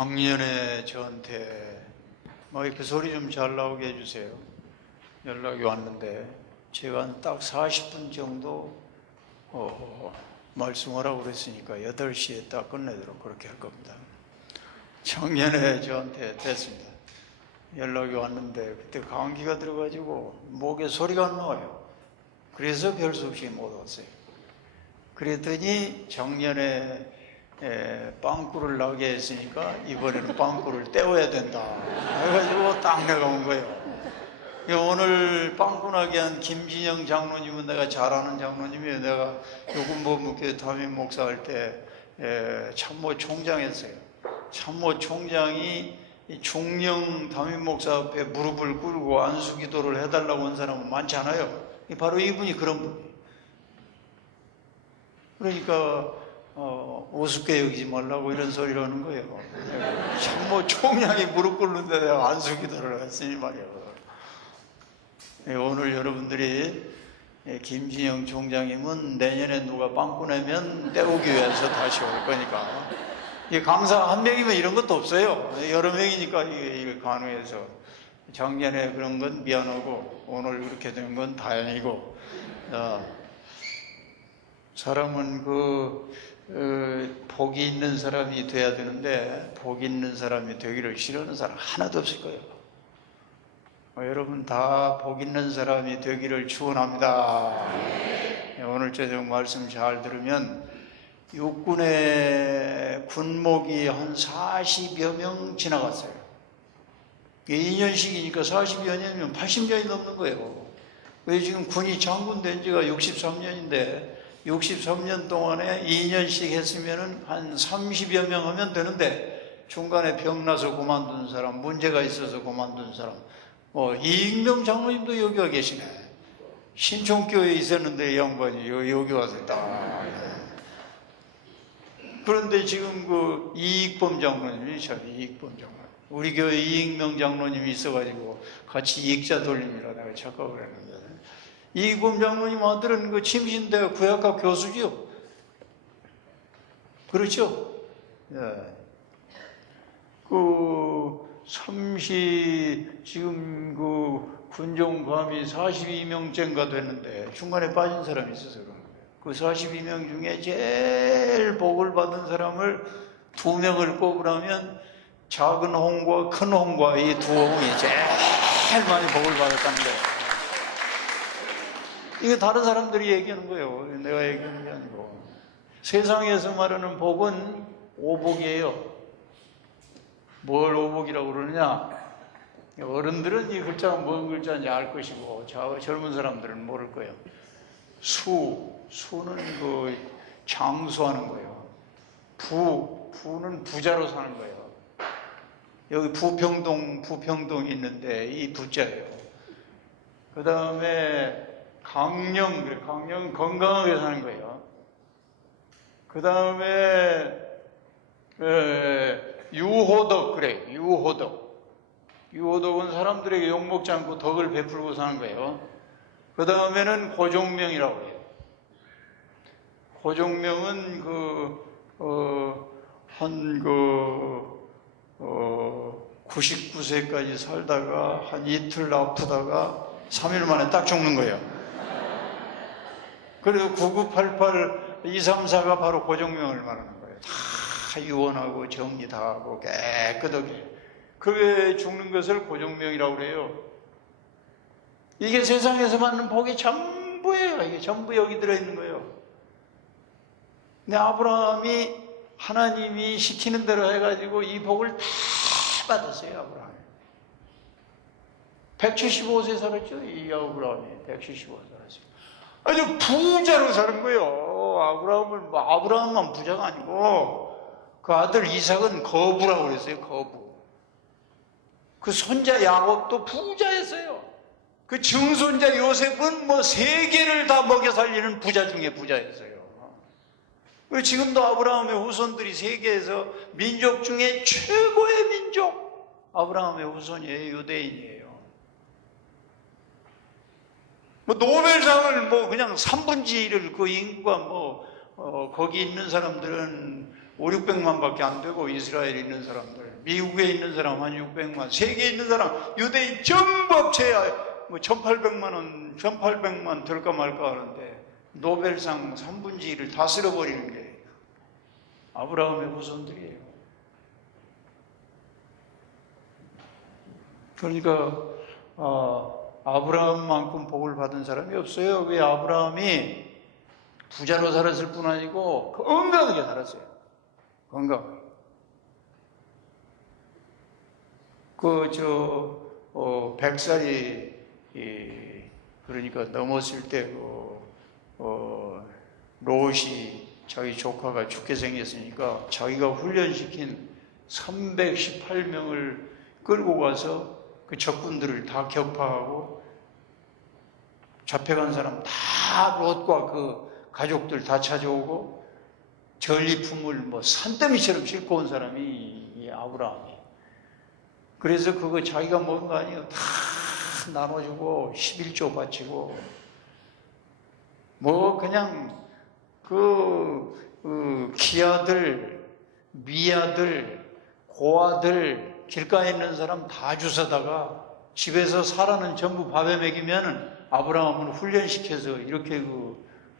작년에 저한테 그 소리 좀 잘 나오게 해주세요. 연락이 왔는데 제가 딱 40분 정도 말씀하라고 그랬으니까 8시에 딱 끝내도록 그렇게 할 겁니다. 작년에 저한테 됐습니다. 연락이 왔는데 그때 감기가 들어가지고 목에 소리가 안 나와요. 그래서 별 수 없이 못 왔어요. 그랬더니 작년에 빵꾸를 나게 했으니까 이번에는 빵꾸를 때워야 된다 그래가지고 딱 내가 온 거예요. 오늘 빵꾸 나게 한 김진영 장로님은 내가 잘 아는 장로님이에요. 내가 요금보험교회 담임 목사할 때 참모 총장했어요. 참모 총장이 중령 담임 목사 앞에 무릎을 꿇고 안수기도를 해달라고 한 사람은 많지 않아요. 바로 이분이 그런 분이에요. 그러니까 우습게 여기지 말라고 이런 소리를 하는 거예요. 참모 총장이 무릎 꿇는데 내가 안수기도를 했으니 말이에요. 오늘 여러분들이 김진영 총장님은 내년에 누가 빵꾸 내면 때우기 위해서 다시 올 거니까, 강사 한 명이면 이런 것도 없어요. 여러 명이니까 이게 가능해서 작년에 그런 건 미안하고 오늘 그렇게 된 건 다행이고, 사람은 복이 있는 사람이 돼야 되는데 복이 있는 사람이 되기를 싫어하는 사람 하나도 없을 거예요. 여러분 다 복 있는 사람이 되기를 축원합니다. 오늘 저녁 말씀 잘 들으면 육군의 군목이 한 40여 명 지나갔어요. 2년씩이니까 40여 년이면 80년이 넘는 거예요. 왜 지금 군이 장군 된 지가 63년인데 63년 동안에 2년씩 했으면 한 30여 명 하면 되는데 중간에 병나서 그만둔 사람, 문제가 있어서 그만둔 사람, 이익명 장로님도 여기 와 계시네. 신촌교회에 있었는데 이 양반이 여기 와서 딱. 그런데 지금 이익범 장로님이 참 이익범 장로님. 우리 교회 이익명 장로님이 있어가지고 같이 이익자 돌림이라 내가 착각을 했는데. 이익범 장로님 아들은 침신대학 구약학 교수지요. 그렇죠? 지금 군종감이 42명째인가 됐는데 중간에 빠진 사람이 있어서 그런 거예요. 그 42명 중에 제일 복을 받은 사람을 2명을 꼽으라면 작은 홍과 큰 홍과 이 두 홍이 제일 많이 복을 받았다는 거예요. 이거 다른 사람들이 얘기하는 거예요. 내가 얘기하는 게 아니고. 세상에서 말하는 복은 오복이에요. 뭘 오복이라고 그러느냐? 어른들은 이 글자가 뭔 글자인지 알 것이고 젊은 사람들은 모를 거예요. 수는 장수하는 거예요. 부는 부자로 사는 거예요. 여기 부평동이 있는데 이 부자예요. 그 다음에 강령은 건강하게 사는 거예요. 그 다음에 유호덕, 그래, 유호덕은 사람들에게 욕먹지 않고 덕을 베풀고 사는 거예요. 그 다음에는 고종명이라고 해요. 고종명은 99세까지 살다가 한 이틀 아프다가 3일 만에 딱 죽는 거예요. 그래서 9988, 234가 바로 고종명을 말하는 거예요. 다 유언하고 정리 다 하고 깨끗하게. 그게 죽는 것을 고종명이라고 그래요. 이게 세상에서 받는 복이 전부예요. 이게 전부 여기 들어있는 거예요. 근데 아브라함이 하나님이 시키는 대로 해가지고 이 복을 다 받았어요. 아브라함이 175세 살았죠. 이 아브라함이 175세 살았어요. 아주 부자로 사는 거예요. 아브라함만 부자가 아니고 그 아들 이삭은 거부라고 그랬어요. 거부. 그 손자 야곱도 부자였어요. 그 증손자 요셉은 세계를 다 먹여 살리는 부자 중에 부자였어요. 그리고 지금도 아브라함의 후손들이 세계에서 민족 중에 최고의 민족, 아브라함의 후손이에요. 유대인이에요. 노벨상을 그냥 3분의 1을 그 인구가 거기 있는 사람들은 500~600만 밖에 안 되고 이스라엘에 있는 사람들 미국에 있는 사람 한 600만, 세계에 있는 사람, 유대인 전부 합쳐야 뭐 1800만 들까 말까 하는데 노벨상 3분의 1을 다 쓸어버리는 게 아브라함의 후손들이에요. 그러니까 아브라함만큼 복을 받은 사람이 없어요. 왜? 아브라함이 부자로 살았을 뿐 아니고 건강하게 살았어요. 건강하게. 100살이 그러니까 넘었을 때 롯이 자기 조카가 죽게 생겼으니까 자기가 훈련시킨 318명을 끌고 가서 그 적군들을 다 격파하고 잡혀간 사람 다 롯과 그 가족들 다 찾아오고 전리품을 뭐 산더미처럼 싣고 온 사람이 이 아브라함이. 그래서 그거 자기가 먹은 거 아니에요. 다 나눠주고 11조 바치고 뭐 그냥 기아들, 미아들, 고아들 길가에 있는 사람 다 주워다가 집에서 사라는 전부 밥에 먹이면은 아브라함은 훈련시켜서 이렇게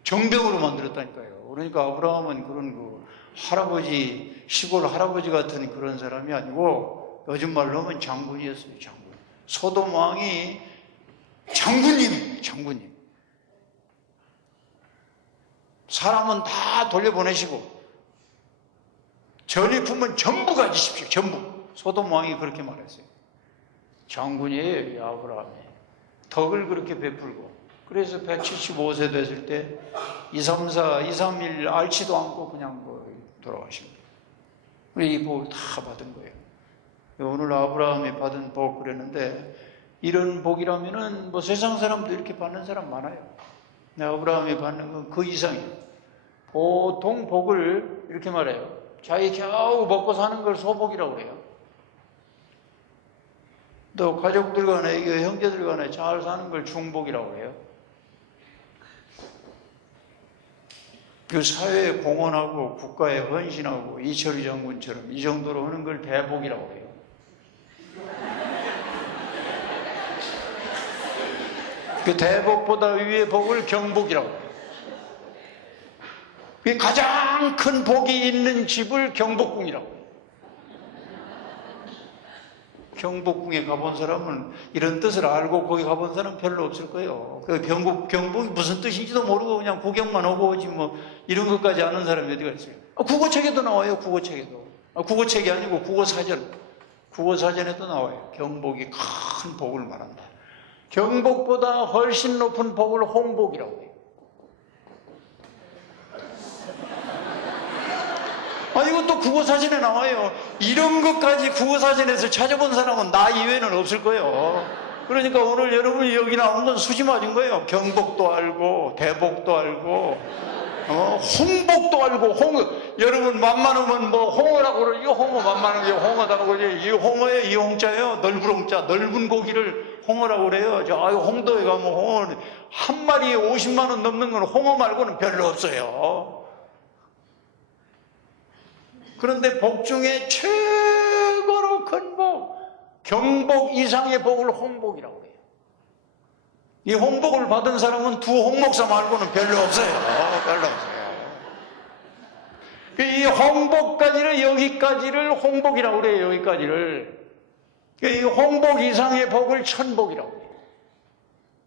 정병으로 만들었다니까요. 그러니까 아브라함은 그런 할아버지, 시골 할아버지 같은 그런 사람이 아니고 요즘 말로 하면 장군이었어요. 장군. 소돔 왕이 장군님이에요. 장군님. 사람은 다 돌려보내시고 전리품은 전부 가지십시오. 전부. 소돔 왕이 그렇게 말했어요. 장군이에요. 이 아브라함이. 덕을 그렇게 베풀고. 그래서 175세 됐을 때 2, 3일 앓지도 않고 그냥 돌아가신 거예요. 이 복을 다 받은 거예요. 오늘 아브라함이 받은 복 그랬는데 이런 복이라면은 뭐 세상 사람도 이렇게 받는 사람 많아요. 아브라함이 받는 건 그 이상이에요. 보통 복을 이렇게 말해요. 자기 겨우 먹고 사는 걸 소복이라고 그래요. 또 가족들 간에, 형제들 간에 잘 사는 걸 중복이라고 해요. 그 사회에 공헌하고 국가에 헌신하고 이철희 장군처럼 이 정도로 하는 걸 대복이라고 해요. 그 대복보다 위의 복을 경복이라고 해요. 그 가장 큰 복이 있는 집을 경복궁이라고 해요. 경복궁에 가본 사람은 이런 뜻을 알고 거기 가본 사람은 별로 없을 거예요. 그 경복이 무슨 뜻인지도 모르고 그냥 구경만 하고 오지 뭐 이런 것까지 아는 사람이 어디가 있어요. 국어책에도 나와요. 국어책에도. 국어책이 아니고 국어사전. 국어사전에도 나와요. 경복이 큰 복을 말한다. 경복보다 훨씬 높은 복을 홍복이라고 해요. 이것도 국어사전에 나와요. 이런 것까지 국어사전에서 찾아본 사람은 나 이외에는 없을 거예요. 그러니까 오늘 여러분이 여기 나온 건 수지 맞은 거예요. 경복도 알고 대복도 알고 홍복도 알고 여러분 만만하면 뭐 홍어라고 그러죠. 이거 홍어 만만한 게 홍어다고 그러죠. 이 홍어에 이 홍자예요. 넓은 홍자. 넓은 고기를 홍어라고 그래요. 홍도에 가면 홍어 한 마리에 50만 원 넘는 건 홍어 말고는 별로 없어요. 그런데 복 중에 최고로 큰 복, 경복 이상의 복을 홍복이라고 해요. 이 홍복을 받은 사람은 두 홍목사 말고는 별로 없어요. 별로 없어요. 이 홍복까지를, 여기까지를 홍복이라고 그래요. 여기까지를. 이 홍복 이상의 복을 천복이라고 해요.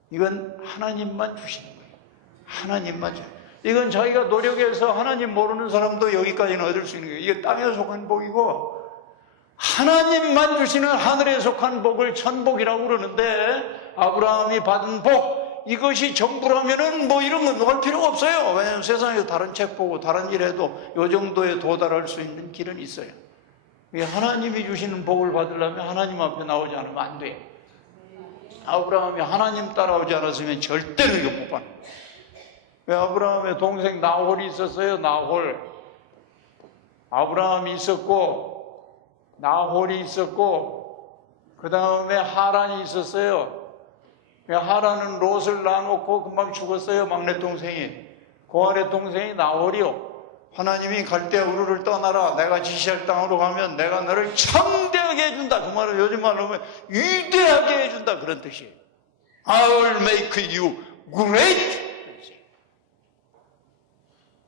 이건 하나님만 주시는 거예요. 하나님만 줘요. 이건 자기가 노력해서 하나님 모르는 사람도 여기까지는 얻을 수 있는 거예요. 이게 땅에 속한 복이고 하나님만 주시는 하늘에 속한 복을 천복이라고 그러는데 아브라함이 받은 복 이것이 전부라면은 뭐 이런 건 할 필요가 없어요. 왜냐하면 세상에서 다른 책 보고 다른 일 해도 이 정도에 도달할 수 있는 길은 있어요. 하나님이 주시는 복을 받으려면 하나님 앞에 나오지 않으면 안 돼요. 아브라함이 하나님 따라오지 않았으면 절대로 이거 못 받는 거예요. 아브라함의 동생 나홀이 있었어요. 나홀. 아브라함이 있었고 나홀이 있었고 그 다음에 하란이 있었어요. 하란은 롯을 낳아놓고 금방 죽었어요. 막내 동생이. 그 아래 동생이 나홀이요. 하나님이 갈대아 우르를 떠나라, 내가 지시할 땅으로 가면 내가 너를 창대하게 해준다. 그 말은 요즘 말로 하면 위대하게 해준다, 그런 뜻이에요. I will make you great.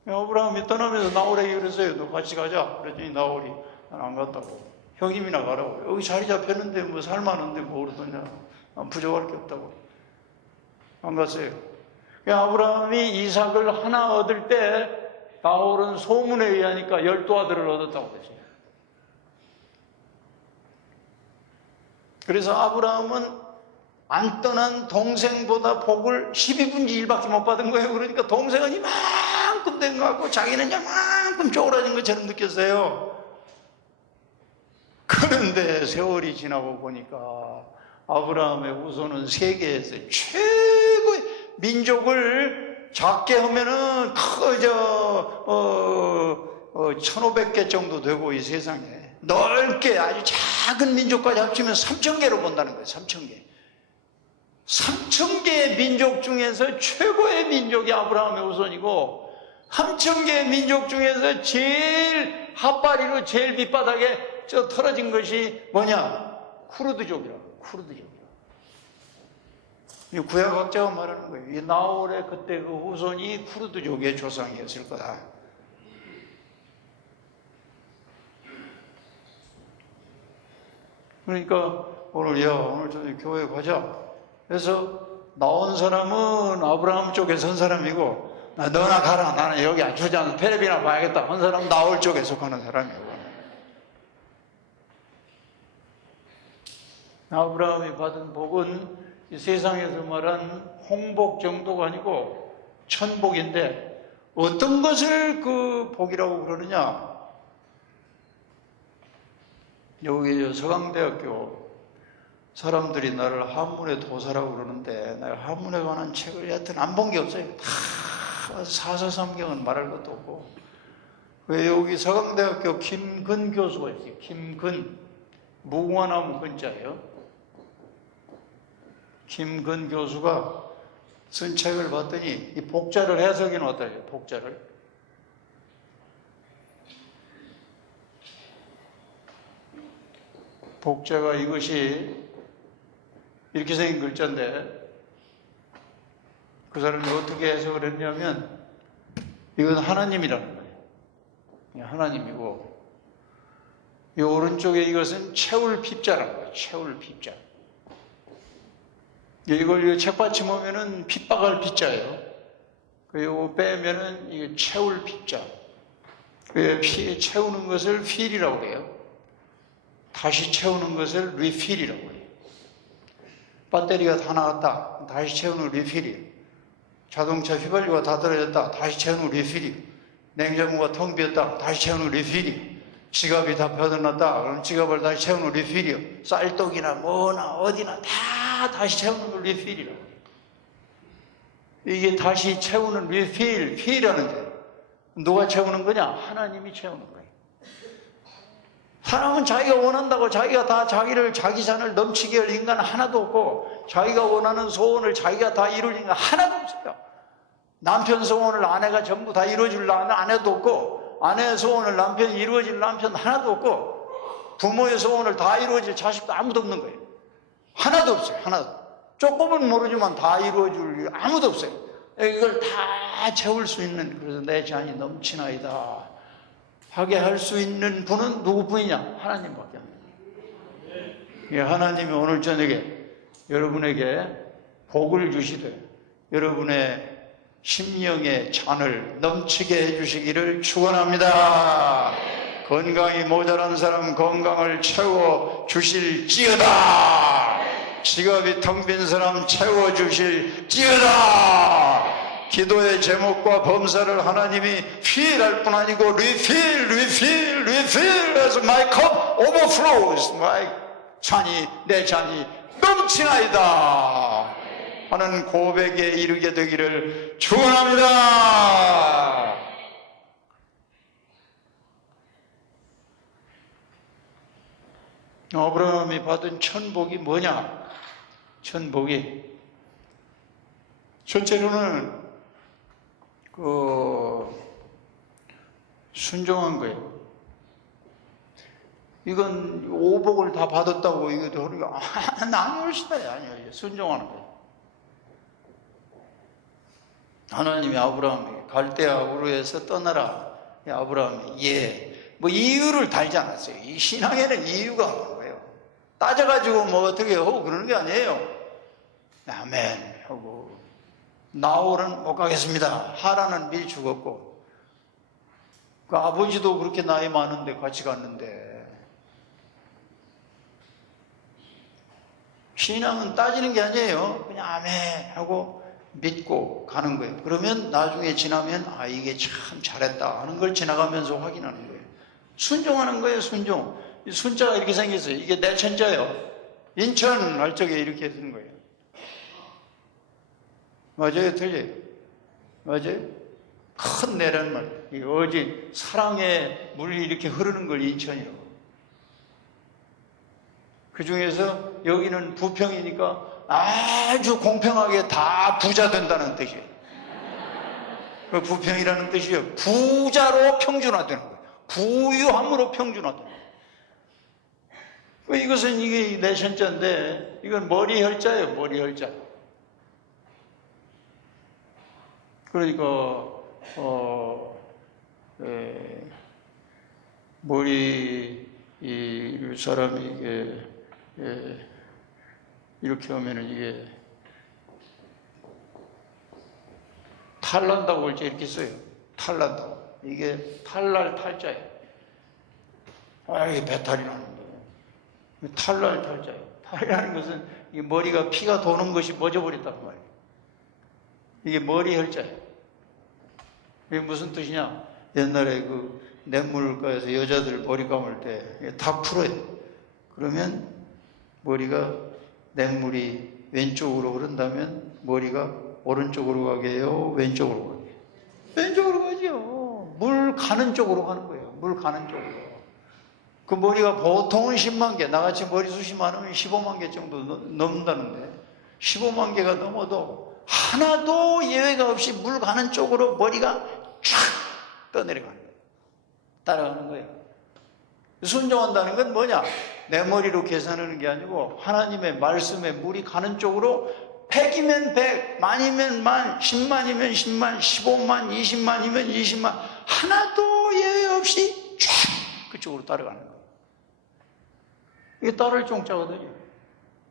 아브라함이 떠나면서 나홀에게 그랬어요. 너 같이 가자. 그랬더니 나홀이 난 안 갔다고. 형님이나 가라고. 여기 자리 잡혔는데 뭐 살만한데 뭐 그러더냐. 부족할 게 없다고. 안 갔어요. 아브라함이 이삭을 하나 얻을 때 나홀은 소문에 의하니까 12아들을 얻었다고 그랬어요. 그래서 아브라함은 안 떠난 동생보다 복을 12분의 1밖에 못 받은 거예요. 그러니까 동생은 이만큼 된 것 같고 자기는 이만큼 쪼그라진 것처럼 느꼈어요. 그런데 세월이 지나고 보니까 아브라함의 후손은 세계에서 최고의 민족을 작게 하면은 1500개 정도 되고 이 세상에 넓게 아주 작은 민족까지 합치면 3000개로 본다는 거예요. 3000개. 3000개의 민족 중에서 최고의 민족이 아브라함의 후손이고 3000개의 민족 중에서 제일 핫바리로 제일 밑바닥에 털어진 것이 뭐냐? 쿠르드족이라고. 쿠르드족이라고. 이 구약학자가 말하는 거예요. 이 나홀의 그때 그 후손이 쿠르드족의 조상이었을 거다. 그러니까 오늘 저녁 교회 가자. 그래서 나온 사람은 아브라함 쪽에 선 사람이고 너나 가라. 나는 여기 안 주지 않아서 텔레비나 봐야겠다. 한 사람은 나홀 쪽에 속하는 사람이고. 아브라함이 받은 복은 이 세상에서 말한 홍복 정도가 아니고 천복인데 어떤 것을 그 복이라고 그러느냐? 여기 서강대학교 사람들이 나를 한문의 도사라고 그러는데 내가 한문에 관한 책을 여하튼 안 본 게 없어요. 다 사서삼경은 말할 것도 없고. 왜 여기 서강대학교 김근 교수가 있어요. 김근, 무궁화나무 근자예요. 김근 교수가 쓴 책을 봤더니 이 복자를 해석해 놓았다요. 복자를. 복자가 이것이 이렇게 생긴 글자인데 그 사람이 어떻게 해석을 했냐면 이건 하나님이라는 거예요. 하나님이고 이 오른쪽에 이것은 채울 핍자라는 거예요. 채울 핍자. 이걸 책받침 오면은 핍박할 핍자예요. 그리고 빼면은 이게 채울 핍자. 채우는 것을 필이라고 해요. 다시 채우는 것을 리필이라고 해요. 배터리가 다 나갔다. 다시 채우는 리필이에요. 자동차 휘발유가 다 떨어졌다. 다시 채우는 리필이에요. 냉장고가 텅 비었다. 다시 채우는 리필이에요. 지갑이 다 벼들났다. 그럼 지갑을 다시 채우는 리필이에요. 쌀떡이나 뭐나 어디나 다 다시 채우는 걸 리필이라고 해요. 이게 다시 채우는 필이라는 거예요. 누가 채우는 거냐? 하나님이 채우는 거예요. 사람은 자기가 원한다고 자기가 다 자기 산을 넘치게 할 인간 하나도 없고 자기가 원하는 소원을 자기가 다 이룰 인간 하나도 없어요. 남편 소원을 아내가 전부 다 이루어줄 아내도 없고 아내의 소원을 남편이 이루어질 남편 하나도 없고 부모의 소원을 다 이루어질 자식도 아무도 없는 거예요. 하나도 없어요. 하나도. 조금은 모르지만 다 이루어줄 아무도 없어요. 이걸 다 채울 수 있는, 그래서 내 잔이 넘치나이다 하게 할 수 있는 분은 누구뿐이냐? 하나님밖에 안 돼요. 하나님이 오늘 저녁에 여러분에게 복을 주시되 여러분의 심령의 잔을 넘치게 해주시기를 축원합니다. 건강이 모자란 사람 건강을 채워 주실지어다. 지갑이 텅 빈 사람 채워 주실지어다. 기도의 제목과 범사를 하나님이 필할 뿐 아니고 refill 해서 my cup overflows, 내 잔이 넘치나이다 하는 고백에 이르게 되기를 축원합니다. 아브라함이 받은 천복이 뭐냐? 천복이 첫째로는 순종한 거예요. 이건 오복을 다 받았다고 이거 우리가 아니올시다 아니에요. 순종하는 거예요. 하나님이 아브라함에게 갈대아 우르에서 떠나라. 아브라함이 뭐 이유를 달지 않았어요. 이 신앙에는 이유가 없는 거예요. 따져가지고 뭐 어떻게 하고 그러는 게 아니에요. 아멘 하고 나홀은 못 가겠습니다. 하란은 미리 죽었고 그 아버지도 그렇게 나이 많은데 같이 갔는데 신앙은 따지는 게 아니에요. 그냥 아멘 하고 믿고 가는 거예요. 그러면 나중에 지나면 이게 참 잘했다 하는 걸 지나가면서 확인하는 거예요. 순종하는 거예요. 순종. 이 순자가 이렇게 생겼어요. 이게 내천자예요. 인천 할 적에 이렇게 쓴 거예요. 맞아요? 틀려요? 맞아요? 큰 내란 말이에요. 어제 사랑의 물이 이렇게 흐르는 걸 인천이라고. 그 중에서 여기는 부평이니까 아주 공평하게 다 부자 된다는 뜻이에요. 그 부평이라는 뜻이에요. 부자로 평준화되는 거예요. 부유함으로 평준화되는 거예요. 이것은 이게 내천자인데 이건 머리 혈자예요. 머리 혈자. 그러니까 머리 이 사람이 이게 이렇게 하면은 이게 탈난다고 할 때 이렇게 써요. 탈난다고. 이게 탈날 탈자예요. 이게 배탈이 나는데. 탈날 탈자예요. 탈이라는 것은 이 머리가 피가 도는 것이 멎어버렸단 말이에요. 이게 머리 혈자예요. 이게 무슨 뜻이냐? 옛날에 그 냇물가에서 여자들 머리 감을 때 다 풀어요. 그러면 머리가 냇물이 왼쪽으로 흐른다면 머리가 오른쪽으로 가게 해요? 왼쪽으로 가게 해요? 왼쪽으로 가죠. 물 가는 쪽으로 가는 거예요. 물 가는 쪽으로. 그 머리가 보통은 10만 개, 나같이 머리숱이 많으면 15만 개 정도 넘는다는데 15만 개가 넘어도 하나도 예외가 없이 물 가는 쪽으로 머리가 쫙 떠내려가는 거예요. 따라가는 거예요. 순종한다는 건 뭐냐? 내 머리로 계산하는 게 아니고 하나님의 말씀에 물이 가는 쪽으로 100이면 100, 만이면 만, 10만이면 10만, 15만, 20만이면 20만 하나도 예외 없이 쫙 그쪽으로 따라가는 거예요. 이게 따를 종자거든요.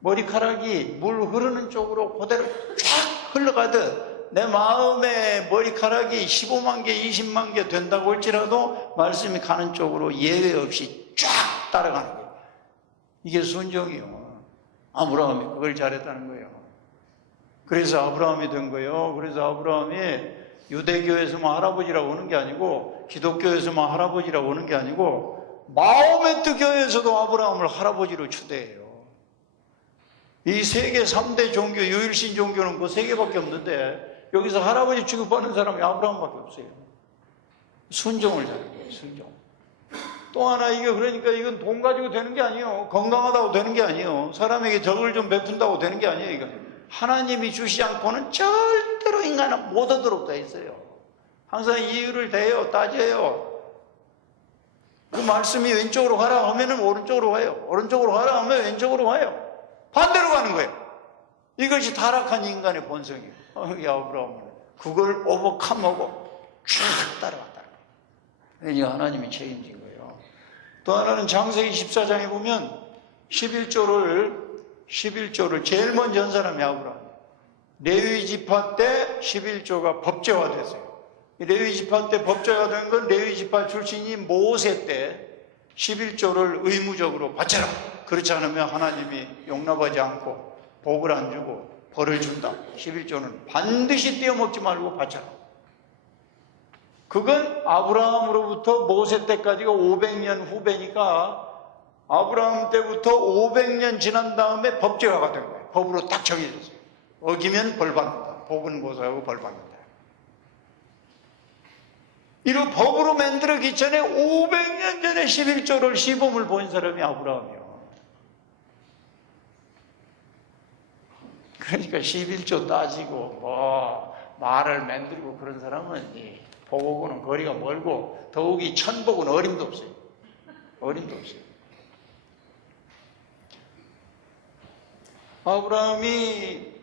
머리카락이 물 흐르는 쪽으로 그대로 쫙 흘러가듯 내 마음의 머리카락이 15만 개, 20만 개 된다고 할지라도 말씀이 가는 쪽으로 예외 없이 쫙 따라가는 거예요. 이게 순종이요. 아브라함이 그걸 잘했다는 거예요. 그래서 아브라함이 된 거예요. 그래서 아브라함이 유대교에서만 할아버지라고 하는 게 아니고 기독교에서만 할아버지라고 하는 게 아니고 마호메트 교회에서도 아브라함을 할아버지로 추대해요. 이 세계 3대 종교, 유일신 종교는 그 3개밖에 없는데 여기서 할아버지 취급받는 사람이 아브라함밖에 없어요. 순종을 잘해요. 순종. 또 하나 그러니까 이건 돈 가지고 되는 게 아니에요. 건강하다고 되는 게 아니에요. 사람에게 덕을 좀 베푼다고 되는 게 아니에요. 이건 하나님이 주시지 않고는 절대로 인간은 못 얻도록 되어 있어요. 항상 이유를 대요, 따져요. 그 말씀이 왼쪽으로 가라 하면은 오른쪽으로 가요. 오른쪽으로 가라 하면 왼쪽으로 가요. 반대로 가는 거예요. 이것이 타락한 인간의 본성이에요. 아브라함은 그걸 오버컴하고 쫙 따라갔다는 거예요. 이게 하나님이 책임진 거예요. 또 하나는 창세기 14장에 보면 11조를 제일 먼저 한 사람이 아브라함. 레위 지파 때 11조가 법제화됐어요. 레위 지파 때 법제화된 건 레위 지파 출신이 모세 때 11조를 의무적으로 바쳐라. 그렇지 않으면 하나님이 용납하지 않고 복을 안 주고 벌을 준다. 11조는 반드시 떼어먹지 말고 바쳐라. 그건 아브라함으로부터 모세 때까지가 500년 후배니까 아브라함 때부터 500년 지난 다음에 법제화가 된 거예요. 법으로 딱 정해졌어요. 어기면 벌 받는다. 복은 보살하고 벌 받는다. 이런 법으로 만들어기 전에 500년 전에 11조를 시범을 본 사람이 아브라함이요. 그러니까 11조 따지고 말을 만들고 그런 사람은 복하고는 거리가 멀고 더욱이 천복은 어림도 없어요. 어림도 없어요. 아브라함이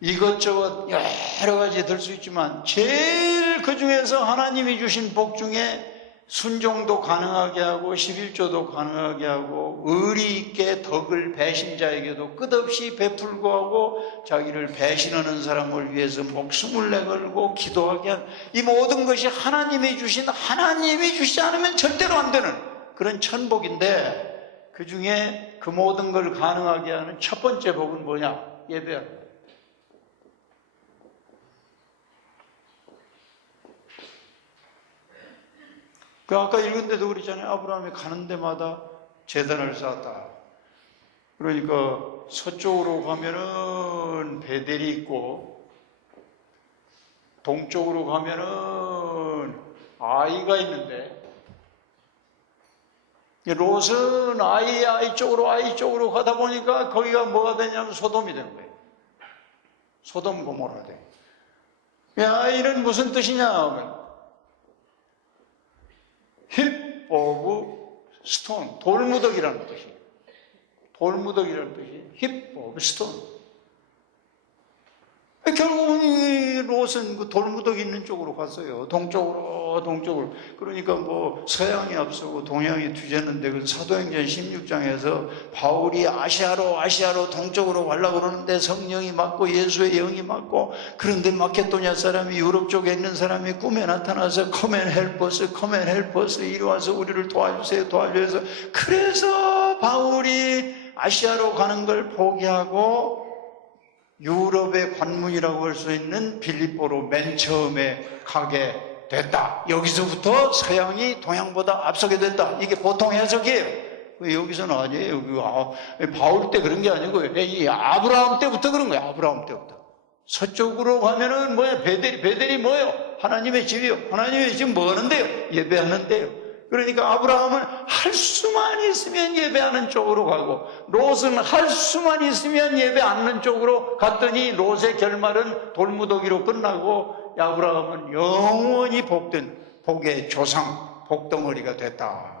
이것저것 여러 가지 들 수 있지만 제일 그 중에서 하나님이 주신 복 중에 순종도 가능하게 하고 11조도 가능하게 하고 의리 있게 덕을 배신자에게도 끝없이 베풀고 하고 자기를 배신하는 사람을 위해서 목숨을 내걸고 기도하게 한 이 모든 것이 하나님이 주시지 않으면 절대로 안 되는 그런 천복인데 그 중에 그 모든 걸 가능하게 하는 첫 번째 복은 뭐냐? 예배하는 거예요. 그 아까 읽은 데도 그랬잖아요. 아브라함이 가는 데마다 제단을 쌓았다. 그러니까 서쪽으로 가면은 베델이 있고 동쪽으로 가면은 아이가 있는데 롯은 아이 쪽으로 가다 보니까 거기가 뭐가 되냐면 소돔이 되는 거예요. 소돔 고모라 돼. 아이는 무슨 뜻이냐? 힙 오브 스톤, 돌무더기라는 뜻이에요. 돌무더기라는 뜻이 힙 오브 스톤. 결국은 이 롯은 그 돌무더기 있는 쪽으로 갔어요. 동쪽으로. 그러니까 뭐 서양이 앞서고 동양이 뒤졌는데 그 사도행전 16장에서 바울이 아시아로 동쪽으로 가려고 그러는데 성령이 맞고 예수의 영이 맞고 그런데 마케도냐 사람이 유럽 쪽에 있는 사람이 꿈에 나타나서 come and help us 이리 와서 우리를 도와주세요. 그래서 바울이 아시아로 가는 걸 포기하고 유럽의 관문이라고 할 수 있는 빌립보로 맨 처음에 가게 됐다. 여기서부터 서양이 동양보다 앞서게 됐다. 이게 보통 해석이에요. 여기서는 아니에요. 바울 때 그런 게 아니고 이 아브라함 때부터 그런 거예요. 아브라함 때부터. 서쪽으로 가면은 뭐예요? 베델이 뭐예요? 하나님의 집이요. 하나님의 집 뭐 하는데요? 예배하는데요. 그러니까 아브라함은 할 수만 있으면 예배하는 쪽으로 가고 롯은 할 수만 있으면 예배 않는 쪽으로 갔더니 롯의 결말은 돌무더기로 끝나고 아브라함은 영원히 복된 복의 조상, 복덩어리가 됐다.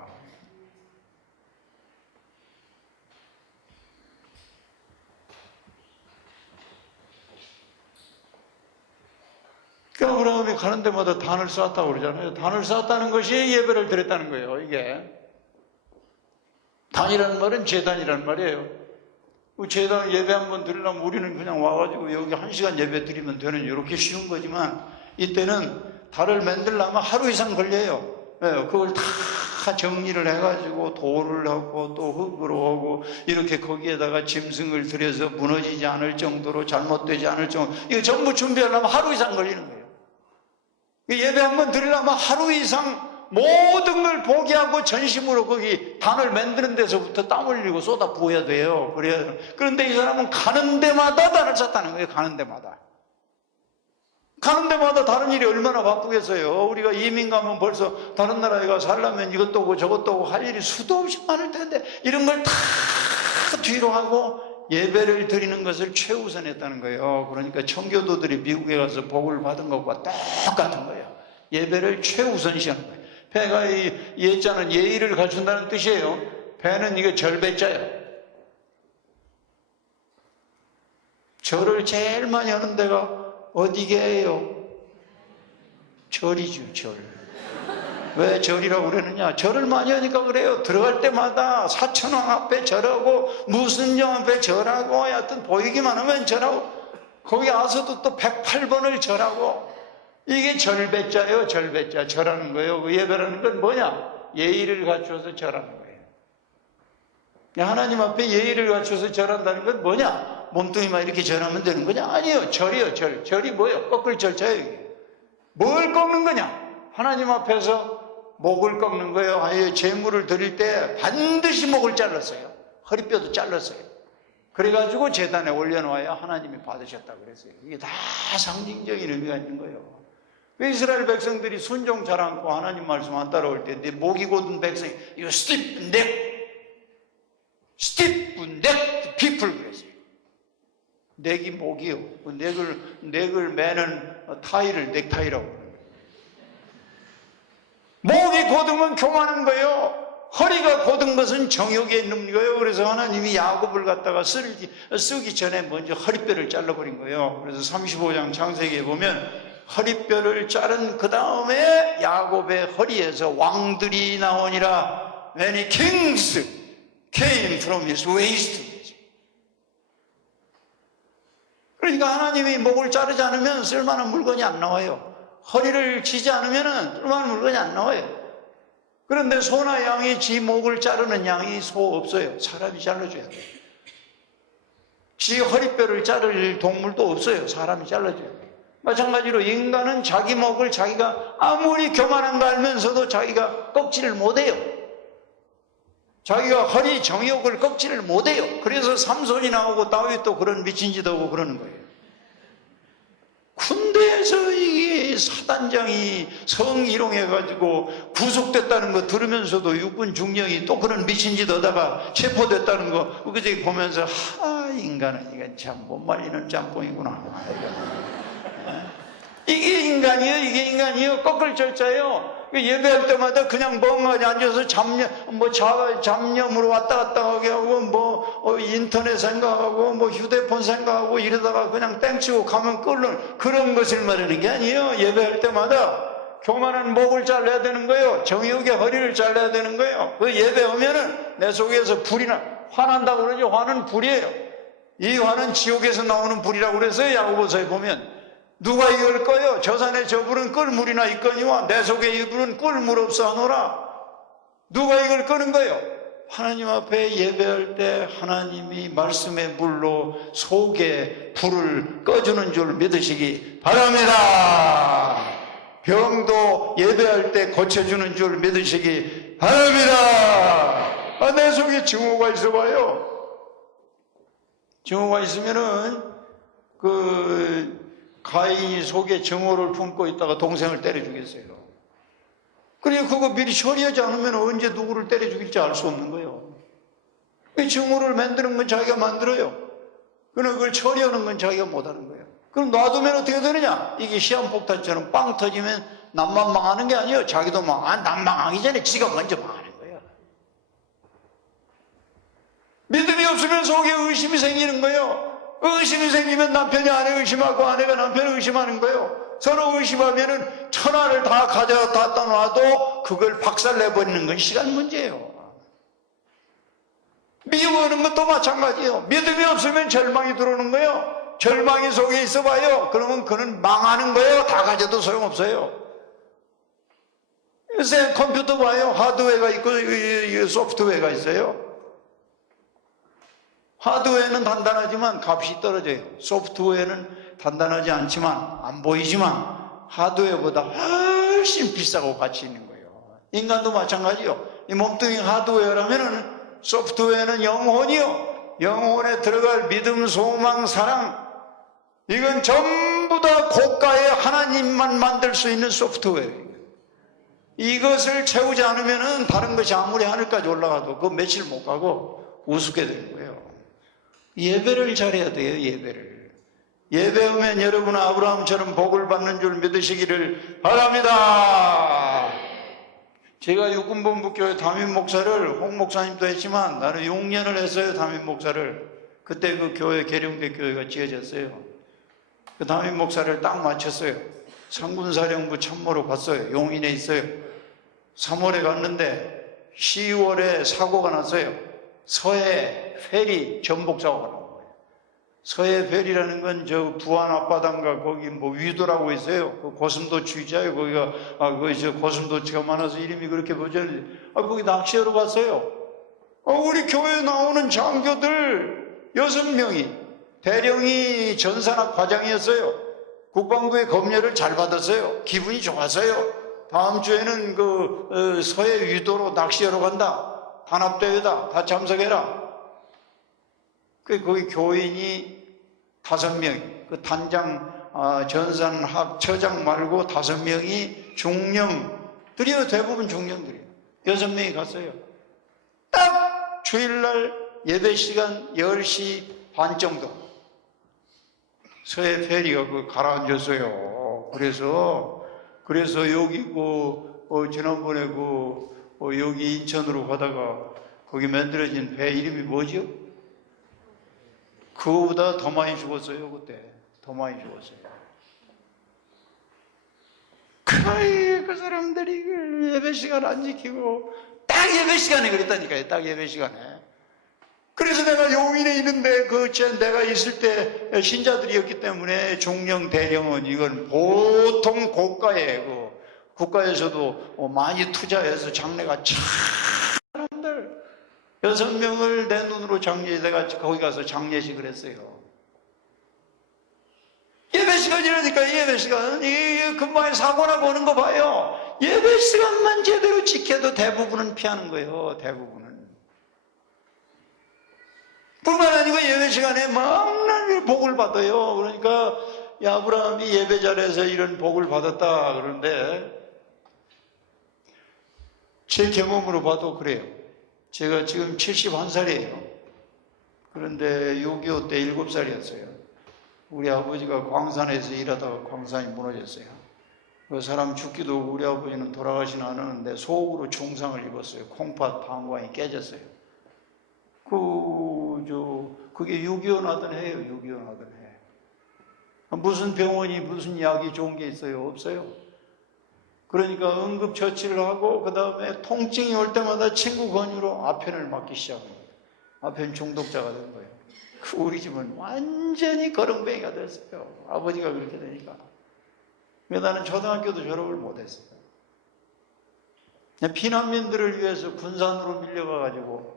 그 아브라함이 가는 데마다 단을 쌓았다고 그러잖아요. 단을 쌓았다는 것이 예배를 드렸다는 거예요. 이게 단이라는 말은 제단이라는 말이에요. 그 제단 예배 한번 드리려면 우리는 그냥 와가지고 여기 1시간 예배 드리면 되는 이렇게 쉬운 거지만 이때는 달을 만들려면 하루 이상 걸려요. 그걸 다 정리를 해가지고 돌을 하고 또 흙으로 하고 이렇게 거기에다가 짐승을 들여서 무너지지 않을 정도로 잘못되지 않을 정도로 이거 전부 준비하려면 하루 이상 걸리는 거예요. 예배 한번 드리려면 하루 이상 모든 걸 포기하고 전심으로 거기 단을 만드는 데서부터 땀 흘리고 쏟아 부어야 돼요. 그런데 이 사람은 가는 데마다 단을 쌓다는 거예요. 가는 데마다 다른 일이 얼마나 바쁘겠어요. 우리가 이민 가면 벌써 다른 나라에 가서 살려면 이것도 오고 저것도 오고 할 일이 수도 없이 많을 텐데 이런 걸 다 뒤로 하고 예배를 드리는 것을 최우선했다는 거예요. 그러니까 청교도들이 미국에 가서 복을 받은 것과 똑같은 거예요. 예배를 최우선시하는 거예요. 배가 이 예자는 예의를 갖춘다는 뜻이에요. 배는 이게 절배자예요. 절을 제일 많이 하는 데가 어디게요? 절이죠, 절. 왜 절이라고 그러느냐? 절을 많이 하니까 그래요. 들어갈 때마다 사천왕 앞에 절하고 무슨 영 앞에 절하고 하여튼 보이기만 하면 절하고 거기 와서도 또 108번을 절하고 이게 절배자예요. 절배자. 절하는 거예요. 그 예배라는 건 뭐냐? 예의를 갖춰서 절하는 거예요. 하나님 앞에 예의를 갖춰서 절한다는 건 뭐냐? 몸뚱이만 이렇게 절하면 되는 거냐? 아니에요. 절이요. 절이 뭐예요? 꺾을 절자예요. 이게. 뭘 꺾는 거냐? 하나님 앞에서 목을 꺾는 거예요. 아예 제물을 드릴 때 반드시 목을 잘랐어요. 허리뼈도 잘랐어요. 그래가지고 제단에 올려놓아야 하나님이 받으셨다 그랬어요. 이게 다 상징적인 의미가 있는 거예요. 이스라엘 백성들이 순종 잘 않고 하나님 말씀 안 따라올 때 내 목이 곧은 백성이 이거 스티프 넥 피플 그랬어요. 넥이 목이요. 넥을 매는 타이를 넥타이라고 그래요. 허리 곧은 건 교만한 거예요. 허리가 곧은 것은 정욕에 있는 거예요. 그래서 하나님이 야곱을 갖다가 쓰기 전에 먼저 허리뼈를 잘라버린 거예요. 그래서 35장 창세기에 보면 허리뼈를 자른 그 다음에 야곱의 허리에서 왕들이 나오니라. Many kings came from his waist. 그러니까 하나님이 목을 자르지 않으면 쓸만한 물건이 안 나와요. 허리를 치지 않으면 쓸만한 물건이 안 나와요. 그런데 소나 양이 지 목을 자르는 양이 소 없어요. 사람이 잘라줘야 돼요. 지 허리뼈를 자를 동물도 없어요. 사람이 잘라줘야 돼요. 마찬가지로 인간은 자기 목을 자기가 아무리 교만한 거 알면서도 자기가 꺾지를 못해요. 자기가 허리 정욕을 꺾지를 못해요. 그래서 삼손이 나오고 다윗도 그런 미친 짓 하고 그러는 거예요. 군대에서 이게 사단장이 성희롱해가지고 구속됐다는 거 들으면서도 육군 중령이 또 그런 미친 짓 하다가 체포됐다는 거 그저기 보면서 인간은 이건 참 못 말리는 짬뽕이구나. 이게 인간이에요. 이게 인간이에요. 꺾을 절자예요. 예배할 때마다 그냥 멍하니 앉아서 잡념으로 왔다 갔다 하게 하고 인터넷 생각하고 휴대폰 생각하고 이러다가 그냥 땡치고 가면 끓는 그런 것을 말하는 게 아니에요. 예배할 때마다 교만한 목을 잘라야 되는 거예요. 정욕의 허리를 잘라야 되는 거예요. 그 예배하면은 내 속에서 불이 화난다고 그러죠. 화는 불이에요. 이 화는 지옥에서 나오는 불이라고 그래서 야고보서에 보면 누가 이걸 꺼요? 저 산에 저 불은 끓물이나 있거니와 내 속에 이 불은 꿀물 없어 하노라. 누가 이걸 끄는 거예요? 하나님 앞에 예배할 때 하나님이 말씀의 불로 속에 불을 꺼주는 줄 믿으시기 바랍니다. 병도 예배할 때 고쳐주는 줄 믿으시기 바랍니다. 내 속에 증오가 있어봐요. 증오가 있으면은 가인이 속에 증오를 품고 있다가 동생을 때려 죽였어요. 그래 그거 미리 처리하지 않으면 언제 누구를 때려 죽일지 알 수 없는 거예요. 증오를 만드는 건 자기가 만들어요. 그러나 그걸 처리하는 건 자기가 못하는 거예요. 그럼 놔두면 어떻게 되느냐? 이게 시한폭탄처럼 빵 터지면 남만 망하는 게 아니에요. 자기도 남 망하기 전에 지가 먼저 망하는 거예요. 믿음이 없으면 속에 의심이 생기는 거예요. 의심이 생기면 남편이 아내 의심하고 아내가 남편을 의심하는 거예요. 서로 의심하면은 천하를 다 가져다 놔도 그걸 박살내버리는 건 시간 문제예요. 미워하는 것도 마찬가지예요. 믿음이 없으면 절망이 들어오는 거예요. 절망이 속에 있어봐요. 그러면 그는 망하는 거예요. 다 가져도 소용없어요. 요새 컴퓨터 봐요. 하드웨어가 있고 소프트웨어가 있어요. 하드웨어는 단단하지만 값이 떨어져요. 소프트웨어는 단단하지 않지만 안 보이지만 하드웨어보다 훨씬 비싸고 가치 있는 거예요. 인간도 마찬가지요. 이 몸뚱이 하드웨어라면은 소프트웨어는 영혼이요. 영혼에 들어갈 믿음, 소망, 사랑 이건 전부 다 고가의 하나님만 만들 수 있는 소프트웨어예요. 이것을 채우지 않으면은 다른 것이 아무리 하늘까지 올라가도 그 며칠 못 가고 우습게 되는 거예요. 예배를 잘해야 돼요. 예배하면 여러분 아브라함처럼 복을 받는 줄 믿으시기를 바랍니다. 제가 육군본부교회 담임 목사를 홍 목사님도 했지만 나는 6년을 했어요. 담임 목사를. 그때 그 교회 계룡대 교회가 지어졌어요. 그 담임 목사를 딱 마쳤어요. 상군사령부 참모로 갔어요. 용인에 있어요. 3월에 갔는데 10월에 사고가 났어요. 서해 페리 전복사고가 나온 거예요. 서해 페리라는 건 저 부안 앞바다인가 거기 위도라고 있어요. 그 고슴도 주의자예요. 거기가 거기 저 고슴도치가 많아서 이름이 그렇게 버졌는데 거기 낚시하러 갔어요. 우리 교회 나오는 장교들 6명이 대령이 전산학 과장이었어요. 국방부의 검열을 잘 받았어요. 기분이 좋았어요. 다음 주에는 서해 위도로 낚시하러 간다. 단합대회다. 다 참석해라. 거기 교인이 5명이, 그 단장, 전산학처장 말고 5명이 중령들이요. 대부분 중령들이에요. 6명이 갔어요. 딱 주일날 예배 시간 10시 반 정도. 서해 페리가 가라앉았어요. 그래서 여기 지난번에 여기 인천으로 가다가 거기 만들어진 배 이름이 뭐죠? 그거보다 더 많이 죽었어요. 그때 더 많이 죽었어요. 그 사람들이 예배 시간 안 지키고 딱 예배 시간에 그랬다니까요. 딱 예배 시간에. 그래서 내가 용인에 있는데 내가 있을 때 신자들이었기 때문에 종령 대령은 이건 보통 고가에 국가에서도 많이 투자해서 장례가 참 사람들 6명을 내 눈으로 내가 거기 가서 장례식을 했어요. 예배 시간이라니까. 예배 시간 이 근방에 사고나 보는 거 봐요. 예배 시간만 제대로 지켜도 대부분은 피하는 거예요. 대부분은. 뿐만 아니고 예배 시간에 막날 복을 받아요. 그러니까 아브라함이 예배 자리에서 이런 복을 받았다 그러는데 제 경험으로 봐도 그래요. 제가 지금 71살이에요. 그런데 6.25 때 7살이었어요. 우리 아버지가 광산에서 일하다가 광산이 무너졌어요. 그 사람 죽기도 우리 아버지는 돌아가신 않았는데 속으로 중상을 입었어요. 콩팥 방광이 깨졌어요. 그게 6.25 나던 해예요. 6.25 나던 해. 무슨 병원이 무슨 약이 좋은 게 있어요? 없어요. 그러니까 응급처치를 하고 그 다음에 통증이 올 때마다 친구 권유로 아편을 맞기 시작합니다. 아편 중독자가 된 거예요. 우리 집은 완전히 거렁뱅이가 됐어요. 아버지가 그렇게 되니까. 나는 초등학교도 졸업을 못했어요. 피난민들을 위해서 군산으로 밀려가가지고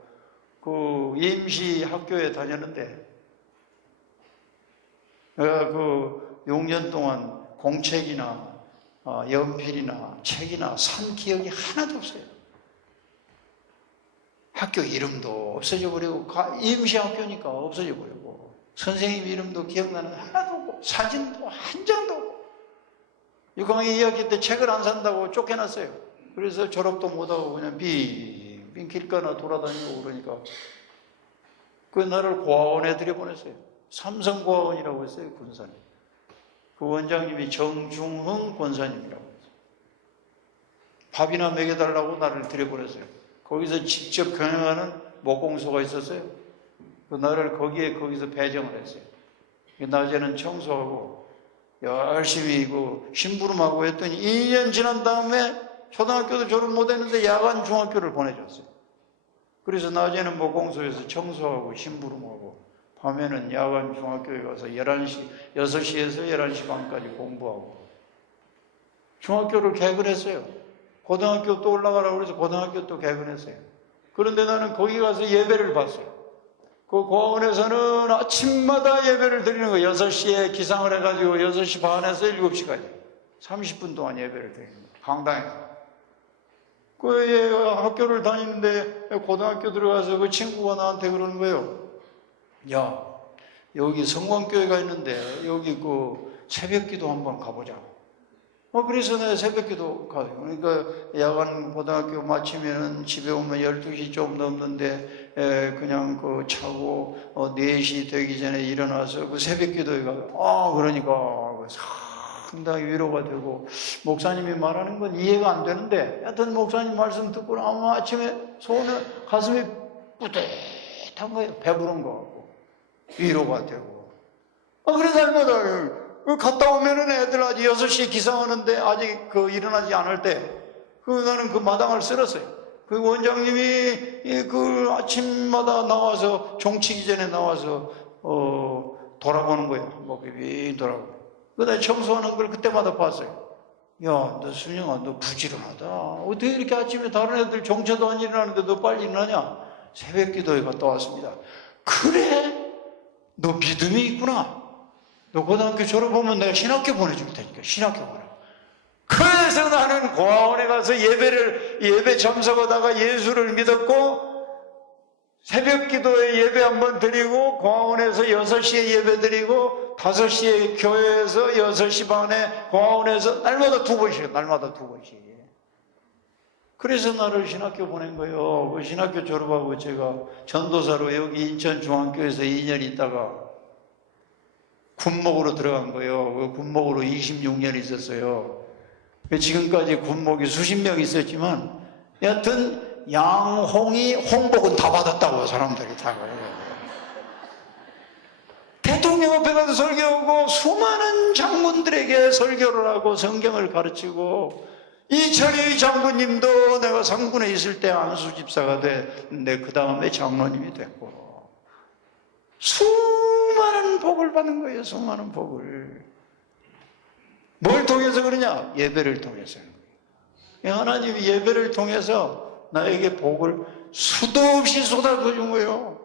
임시 학교에 다녔는데 내가 6년 동안 공책이나 연필이나 책이나 산 기억이 하나도 없어요. 학교 이름도 없어져 버리고 임시 학교니까 없어져 버리고 선생님 이름도 기억나는 하나도 없고 사진도 한 장도 없고 6학년 2학기 때 책을 안 산다고 쫓겨났어요. 그래서 졸업도 못하고 그냥 빙빙 길가나 돌아다니고 그러니까 나를 고아원에 들여보냈어요. 삼성고아원이라고 했어요. 군산에. 그 원장님이 정중흥 권사님이라고 했어요. 밥이나 먹여달라고 나를 들여보냈어요. 거기서 직접 경영하는 목공소가 있었어요. 나를 거기서 배정을 했어요. 낮에는 청소하고 열심히 심부름하고 했더니 2년 지난 다음에 초등학교도 졸업 못했는데 야간 중학교를 보내줬어요. 그래서 낮에는 목공소에서 청소하고 심부름하고 밤에는 야간 중학교에 가서 6시에서 11시 반까지 공부하고 중학교를 개근했어요. 고등학교 또 올라가라고 그래서 고등학교 또 개근했어요. 그런데 나는 거기 가서 예배를 봤어요. 그 고아원에서는 아침마다 예배를 드리는 거예요. 6시에 기상을 해가지고 6시 반에서 7시까지 30분 동안 예배를 드리는 거예요. 강당에서. 학교를 다니는데 고등학교 들어가서 그 친구가 나한테 그러는 거예요. 야, 여기 성광교회가 있는데 여기 새벽기도 한번 가보자고. 그래서 내가 새벽기도 가요. 그러니까 야간 고등학교 마치면은 집에 오면 12시 좀 넘는데 그냥 차고 4시 되기 전에 일어나서 새벽기도에 가요. 그러니까 상당히 위로가 되고 목사님이 말하는 건 이해가 안 되는데 하여튼 목사님 말씀 듣고 아침에 가슴이 뿌듯한 거예요. 배부른 거 같고 위로가 되고 그래서 날마다 갔다 오면은 애들 아직 6시에 기상하는데 아직 일어나지 않을 때 나는 마당을 쓸었어요. 원장님이 아침마다 나와서 종치기 전에 나와서 돌아보는 거예요. 한번 비비 돌아보고. 내가 청소하는 걸 그때마다 봤어요. 야, 너 순영아, 너 부지런하다. 어떻게 이렇게 아침에 다른 애들 종쳐도 안 일어나는데 너 빨리 일어나냐? 새벽 기도에 갔다 왔습니다. 그래? 너 믿음이 있구나. 너 고등학교 졸업하면 내가 신학교 보내줄 테니까 신학교 가라. 그래서 나는 고아원에 가서 예배 참석하다가 예수를 믿었고 새벽 기도에 예배 한번 드리고 고아원에서 6시에 예배 드리고 5시에 교회에서 6시 반에 고아원에서 날마다 2번씩 그래서 나를 신학교 보낸 거예요. 그 신학교 졸업하고 제가 전도사로 여기 인천 중앙교회에서 2년 있다가 군목으로 들어간 거예요. 그 군목으로 26년 있었어요. 지금까지 군목이 수십 명 있었지만 여하튼 양홍이 홍복은 다 받았다고 사람들이 다 그래요. 대통령 앞에 가서 설교하고 수많은 장군들에게 설교를 하고 성경을 가르치고 이철희 장군님도 내가 상군에 있을 때 안수 집사가 됐는데 그 다음에 장로님이 됐고 수많은 복을 받는 거예요. 수많은 복을. 뭘 통해서 그러냐? 예배를 통해서. 하나님이 예배를 통해서 나에게 복을 수도 없이 쏟아부어준 거예요.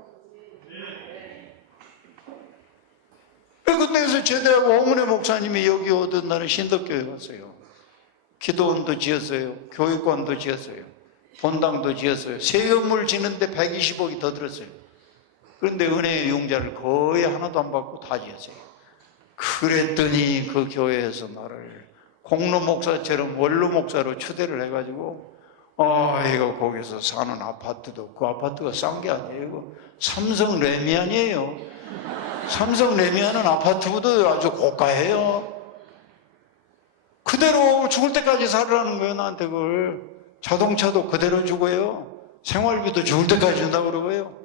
그때에서 제대하고 홍은혜 목사님이 여기 오던 나는 신덕교회 갔어요. 기도원도 지었어요. 교육관도 지었어요. 본당도 지었어요. 새 건물 짓는데 120억이 더 들었어요. 그런데 은혜의 용자를 거의 하나도 안 받고 다 지었어요. 그랬더니 그 교회에서 나를 공로 목사처럼 원로 목사로 초대를 해가지고 이거 거기서 사는 아파트도 그 아파트가 싼 게 아니에요. 삼성 레미안이에요. 삼성 레미안은 아파트보다 아주 고가해요. 그대로 죽을 때까지 살으라는 거예요. 나한테 그걸. 자동차도 그대로 주고요. 생활비도 죽을 때까지 준다고 그러고요.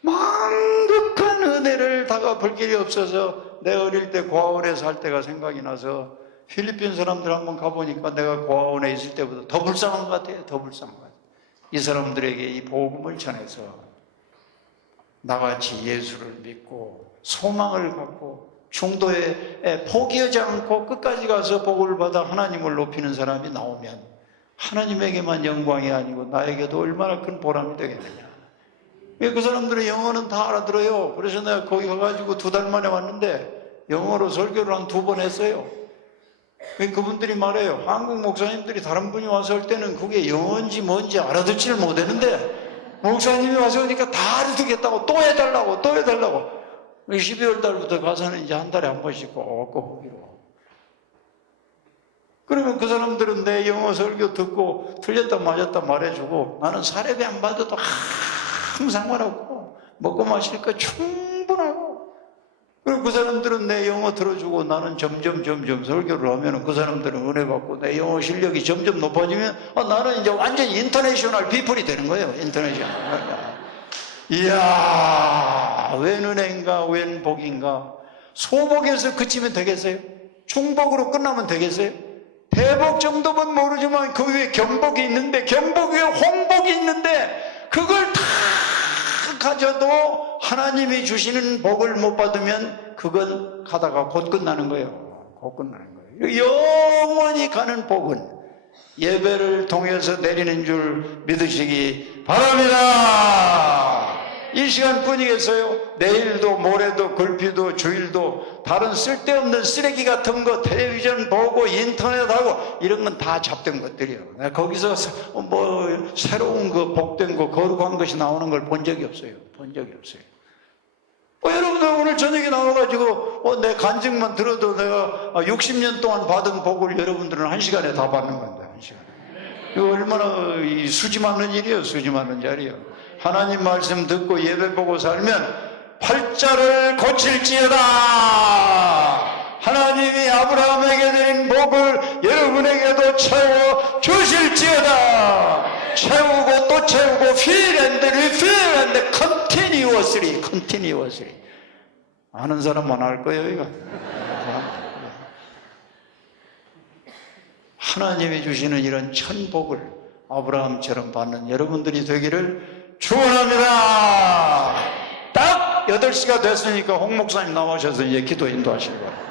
만극한 은혜를 다 갚을 길이 없어서 내가 어릴 때 고아원에 살 때가 생각이 나서 필리핀 사람들 한번 가보니까 내가 고아원에 있을 때보다 더 불쌍한 것 같아요. 더 불쌍한 것 같아요. 이 사람들에게 이 복음을 전해서 나같이 예수를 믿고 소망을 갖고 중도에 포기하지 않고 끝까지 가서 복을 받아 하나님을 높이는 사람이 나오면 하나님에게만 영광이 아니고 나에게도 얼마나 큰 보람이 되겠느냐. 그 사람들의 영어는 다 알아들어요. 그래서 내가 거기 가가지고 2달 만에 왔는데 영어로 설교를 한 2번 했어요. 그분들이 말해요. 한국 목사님들이 다른 분이 와서 할 때는 그게 영어인지 뭔지 알아듣지를 못했는데 목사님이 와서 하니까 다 알아듣겠다고 또 해달라고 또 해달라고. 12월 달부터 가서는 이제 한 달에 한 번씩 꼭 오기로. 그러면 그 사람들은 내 영어 설교 듣고 틀렸다 맞았다 말해주고 나는 사례비 안 받아도 항상 말하고 먹고 마실 거 충분하고. 그리고 그 사람들은 내 영어 들어주고 나는 점점 설교를 하면 그 사람들은 은혜 받고 내 영어 실력이 점점 높아지면 나는 이제 완전히 인터내셔널 피플이 되는 거예요. 인터내셔널. 이야, 웬 은혜인가, 웬 복인가. 소복에서 그치면 되겠어요? 중복으로 끝나면 되겠어요? 대복 정도면 모르지만 그 위에 경복이 있는데, 경복 위에 홍복이 있는데, 그걸 다 가져도 하나님이 주시는 복을 못 받으면 그건 가다가 곧 끝나는 거예요. 곧 끝나는 거예요. 영원히 가는 복은 예배를 통해서 내리는 줄 믿으시기 바랍니다. 이 시간뿐이겠어요? 내일도 모레도 글피도 주일도 다른 쓸데없는 쓰레기 같은 거 텔레비전 보고 인터넷하고 이런 건 다 잡된 것들이에요. 거기서 뭐 새로운 거 복된 거 거룩한 것이 나오는 걸 본 적이 없어요. 본 적이 없어요. 여러분들 오늘 저녁에 나와가지고 내 간증만 들어도 내가 60년 동안 받은 복을 여러분들은 1시간에 다 받는 건데 1시간에. 이거 얼마나 수지 많은 일이에요. 수지 많은 자리예요. 하나님 말씀 듣고 예배 보고 살면 팔자를 고칠지어다. 하나님이 아브라함에게 드린 복을 여러분에게도 채워 주실지어다. 채우고 또 채우고 fill and refill and continuously. 아는 사람만 알 거예요 이거. 하나님이 주시는 이런 천복을 아브라함처럼 받는 여러분들이 되기를 축원합니다. 딱 8시가 됐으니까 홍 목사님 나오셔서 이제 기도 인도하시기 바랍니다.